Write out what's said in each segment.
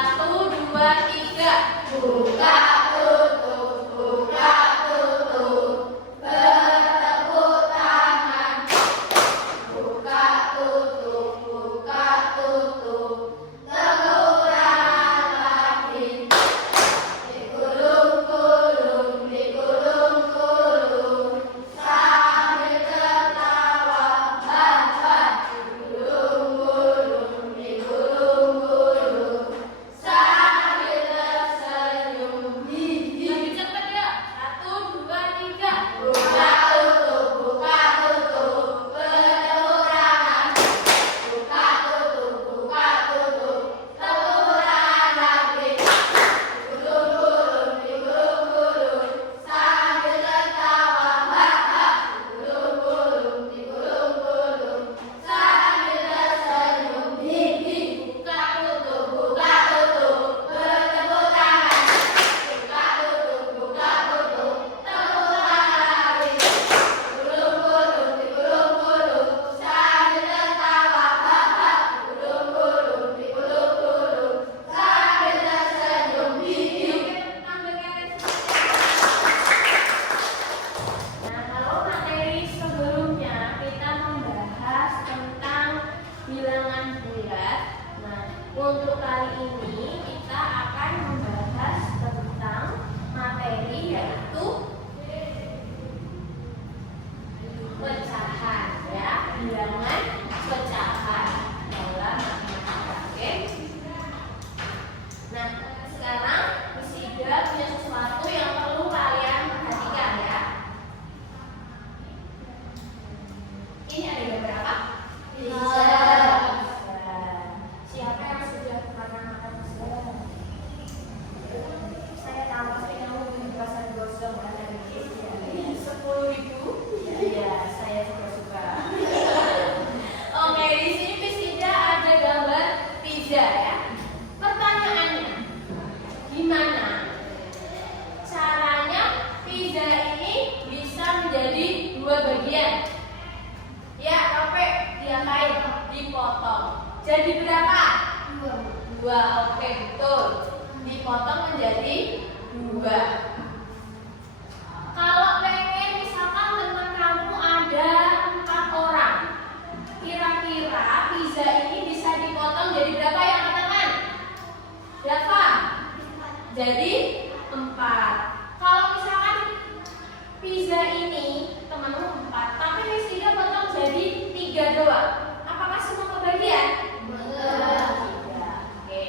1, 2, 3. Buka tutup, buka tutup. Bertepuk tangan. Buka tutup, buka tutup. Teguran lahir. Digulung-gulung, digulung-gulung. Sambil tertawa, haha. Digulung-gulung, digulung-gulung. Sambil tersenyum, hihi. Lebih cepat ya. 1, 2, 3. Buka tutup, buka tutup. Bertepuk tangan. Buka tutup, buka tutup. Teguran lahir. Digulung-gulung, digulung-gulung. Sambil tertawa, haha. Digulung-gulung, digulung-gulung. Sambil tersenyum, hihi. Buka tutup, buka tutup. Bertepuk tangan. Buka tutup, buka tutup. Teguran lahir. Digulung-gulung, digulung-gulung. Sambil tertawa, haha. Digulung-gulung, digulung-gulung. Sambil tersenyum, hihi. Nah, kalau materi sebelumnya kita membahas tentang bilangan bulat. Nah, untuk kali ini kita akan membahas tentang materi yaitu pecahan, ya, bilangan pecahan dalam matematika. Oke. Nah, sekarang Misida punya sesuatu yang perlu kalian perhatikan, ya. Ini ada gambar apa? Pizza. Siapa yang sudah pernah makan pizza? Saya tahu pasti kamu di pasar gosong ada di sini. 10.000. Iya, saya juga suka. Oke, di sini Misida ada gambar pizza, ya. Pertanyaannya, gimana caranya pizza ini bisa menjadi 2 bagian? Ya, sampai diapain? Dipotong. Jadi berapa? 2. Oke, betul. Dipotong menjadi 2. Kalau pengen misalkan teman kamu ada 4 orang, kira-kira pizza ini bisa dipotong jadi berapa yang katakan? Berapa? Jadi 4. Kalau misalkan pizza ini temanmu 4, tapi Misida potong jadi 3 doang. Apakah semua kebagian? Benar. Oke,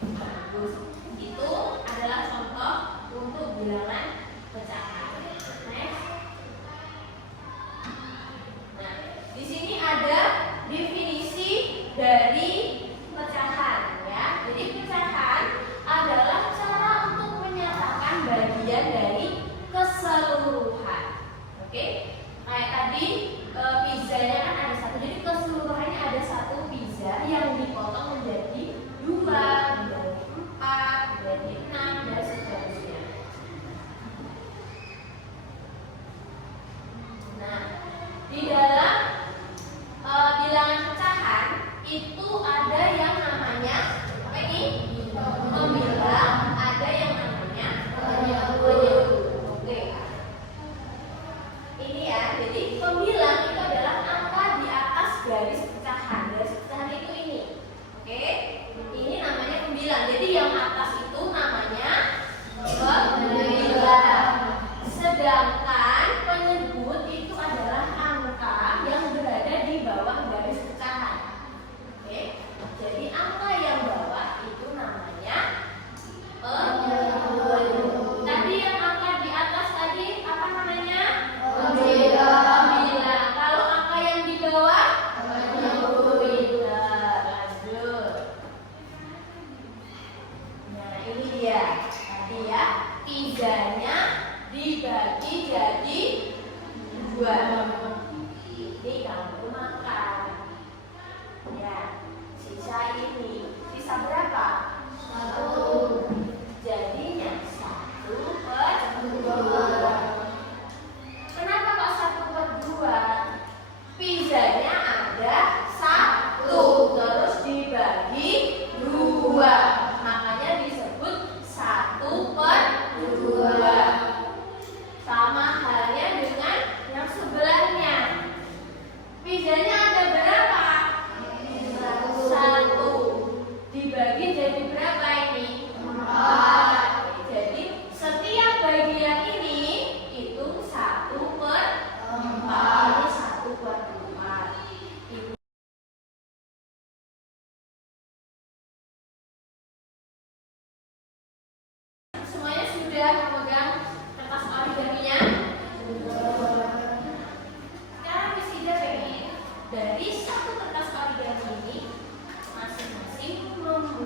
bagus. Itu adalah contoh untuk bilangan pecahan. Next. Nah, di sini ada definisi dari pecahan, ya. Jadi pecahan adalah cara untuk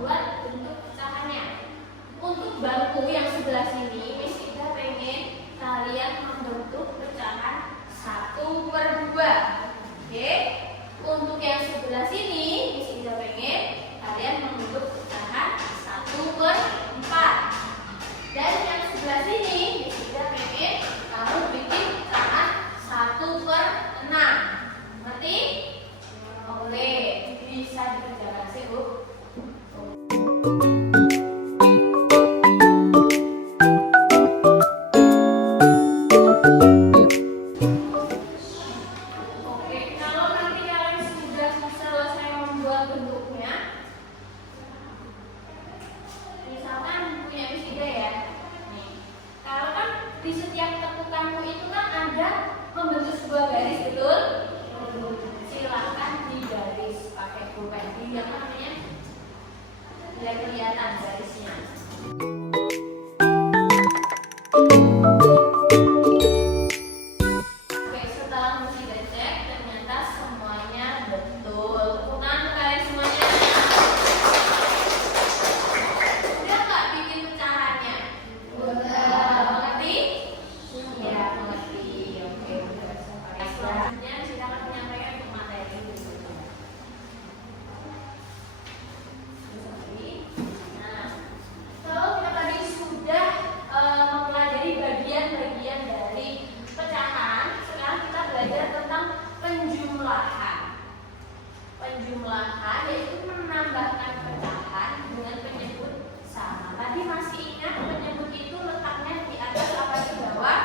membuat bentuk pecahannya. Untuk bangku yang sebelah sini, Miss Ida pengen kalian membentuk pecahan 1/2. Oke? Untuk yang sebelah sini, Miss Ida pengen kalian membentuk pecahan 1/4. Dan yang sebelah sini, Miss Ida pengen kamu bikin pecahan 1/6. Ngerti? Oke, bisa dikerjakan sih, Bu. Oke, kalau nanti kalian sudah selesai membuat bentuknya, misalkan punya Miss Ida ya. Nih, kalau kan di setiap tekukanmu itu kan ada membentuk sebuah garis, betul? Silahkan digaris pakai pulpen. Yang namanya biar kelihatan garisnya. Oke, setelah Miss Ida cek ternyata semuanya betul. Tepuk tangan kalian semuanya. Udah nggak bikin pecahannya? Mengerti? Ya, mengerti. Oke, udah sampai. Selanjutnya silakan menyampaikan untuk materi. Nah, kalau kita tadi sudah mempelajari bagian-bagian dari pecahan, sekarang kita belajar tentang penjumlahan. Penjumlahan yaitu menambahkan pecahan dengan penyebut sama. Tadi masih ingat penyebut itu letaknya di atas apa di bawah?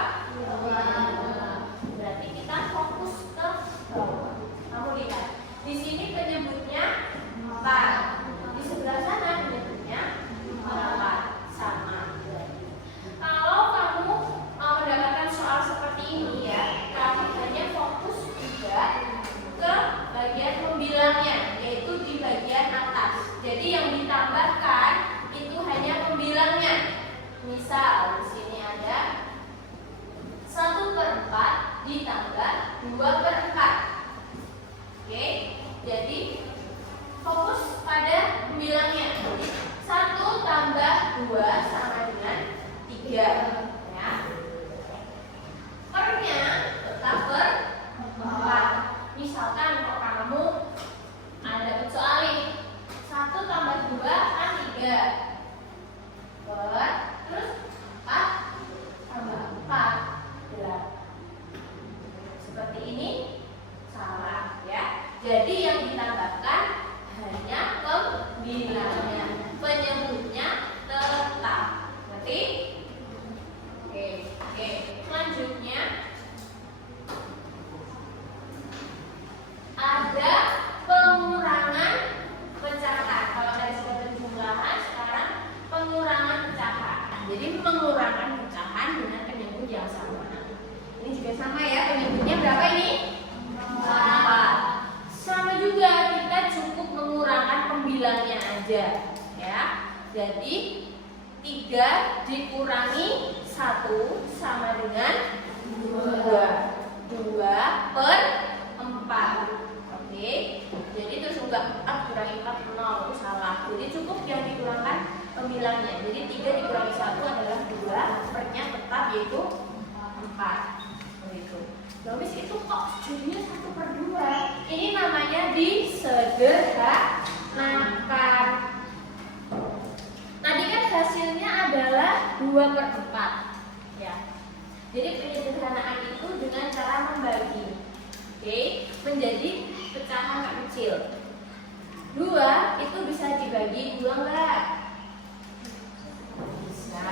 Berarti kita fokus ke bawah. Kamu lihat, di sini penyebutnya 4. Di sebelah sana penyebutnya 4. Sama. Kalau kamu mendapatkan soal seperti ini ya, kamu hanya fokus juga ke bagian pembilangnya, yaitu di bagian atas. Jadi yang ditambahkan itu hanya pembilangnya. Misal di sini ada 1/4 ditambah 2/4. Oke, jadi fokus pada pembilangnya. 1 tambah 2 sama dengan 3. Ya. Pernya tetap ber-4. Misalkan kalau kamu ada kecuali 1 tambah 2 kan 3. Terus 4 tambah 4 8. Seperti ini salah ya. Jadi yang ditambahkan hanya pembilangnya, penyebutnya tetap. Ngerti? Oke. Selanjutnya ada pengurangan pecahan. Kalau tadi sudah penjumlahan, sekarang pengurangan pecahan. Jadi pengurangan pecahan dengan penyebut yang sama. Ini juga sama ya, penyebutnya berapa ini? 4. Sama juga, kita cukup mengurangkan pembilangnya aja ya. Jadi 3 dikurangi 1 sama dengan 2. 2/4. Oke. Jadi terus enggak 4 kurangi 4 0, itu salah. Jadi cukup yang dikurangkan pembilangnya. Jadi 3 dikurangi 1 adalah 2, pernya tetap yaitu 4. Begitu. Habis itu kok jadinya 1/2. Ini namanya disederhanakan. Tadi kan hasilnya adalah 2/4 ya. Jadi penyederhanaan itu dengan cara membagi, oke, menjadi pecahan kecil. 2 itu bisa dibagi 2 enggak? Bisa.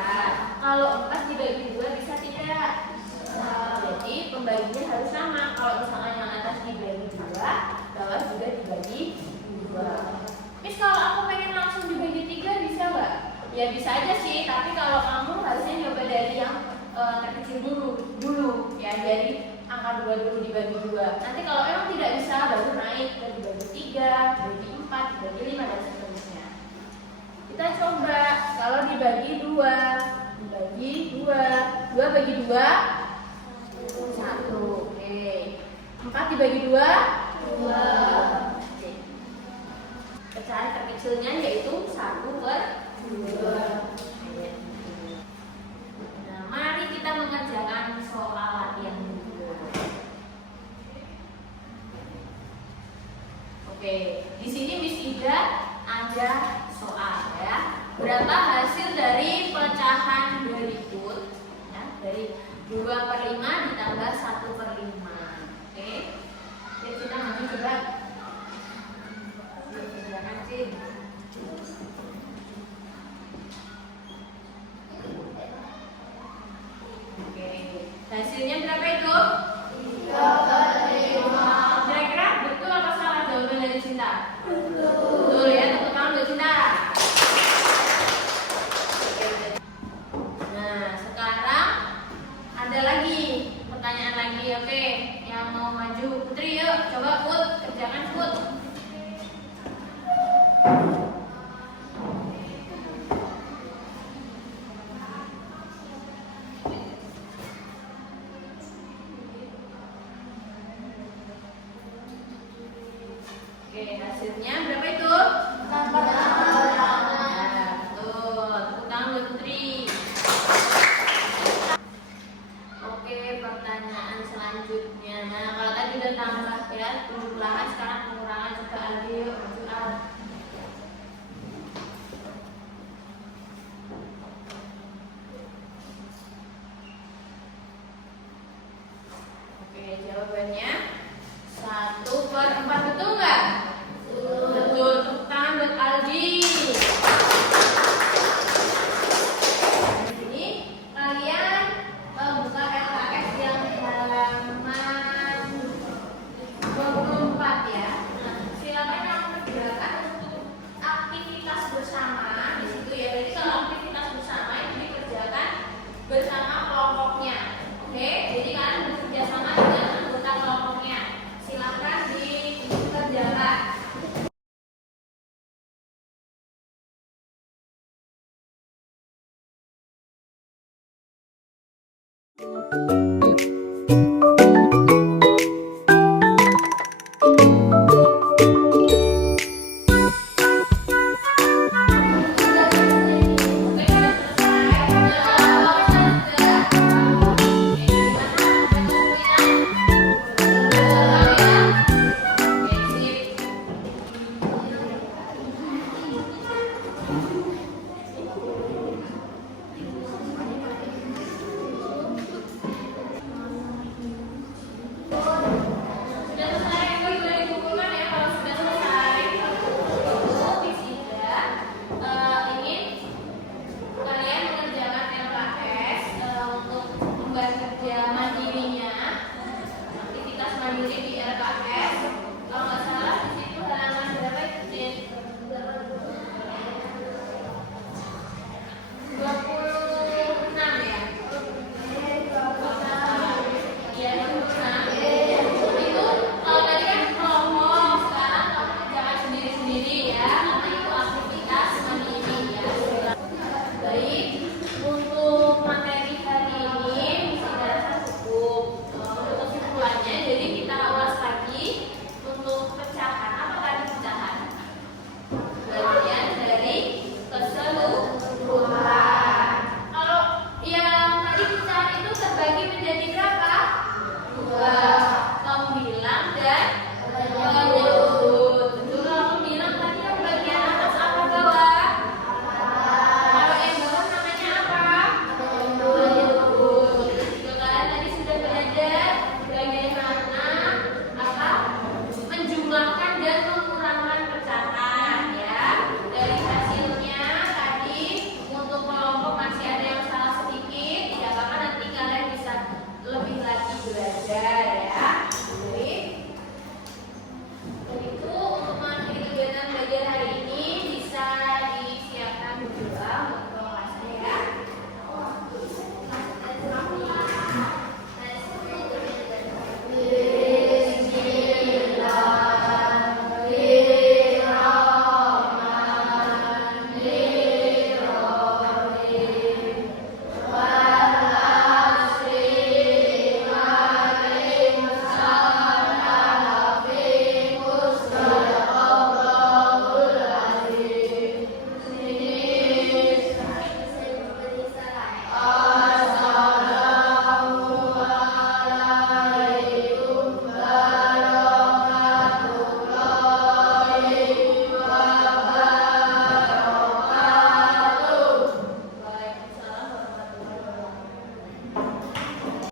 Kalau 4 dibagi 2 bisa tidak? Jadi pembaginya harus sama. Kalau misalnya yang atas dibagi 2, bawah juga dibagi 2. Miss, kalau aku pengen langsung dibagi 3 bisa nggak? Ya bisa aja sih, tapi kalau kamu harusnya nyoba dari yang terkecil dulu ya, dari angka 2 dulu dibagi 2. Nanti kalau emang tidak bisa baru naik ke dibagi 3, dibagi 4, dibagi 5 dan seterusnya. Kita coba kalau dibagi 2, dibagi 2 bagi 2 1. Oke. 4 dibagi 2 2. Oke. Pecahan terkecilnya yaitu 1. berapa hasil dari pecahan berikut? Ya, dari 2/5 ditambah 1/5. Oke. Jadi kita maju coba. Kerjakan sih. Oke. Hasilnya berapa itu? 3/5. Kira-kira betul apa salah jawaban dari Cinta? Betul ya, tepuk tangan buat Cinta. Nah, sekarang ada lagi pertanyaan lagi, oke? Yang mau maju Putri, yuk coba Put, kerjakan Put. Oke, hasilnya berapa itu? 6/8. Nah, betul. Tepuk tangan buat Putri. Oke, pertanyaan selanjutnya. Nah, kalau tadi udah tambah ya, penjumlahan, sekarang pengurangan juga ada. Yuk, maju Al. Oke, jawabannya 1/4, betul nggak? Betul. Tepuk tangan buat Aldi. Di sini kalian buka LKS yang halaman 24 ya. Nah, silakan yang mengerjakan untuk aktivitas bersama di situ ya. Jadi kalau aktivitas bersama itu dikerjakan bersama kelompoknya. Oke, jadi kalian bekerja sama dengan anggota kelompoknya. Silakan dikerjakan.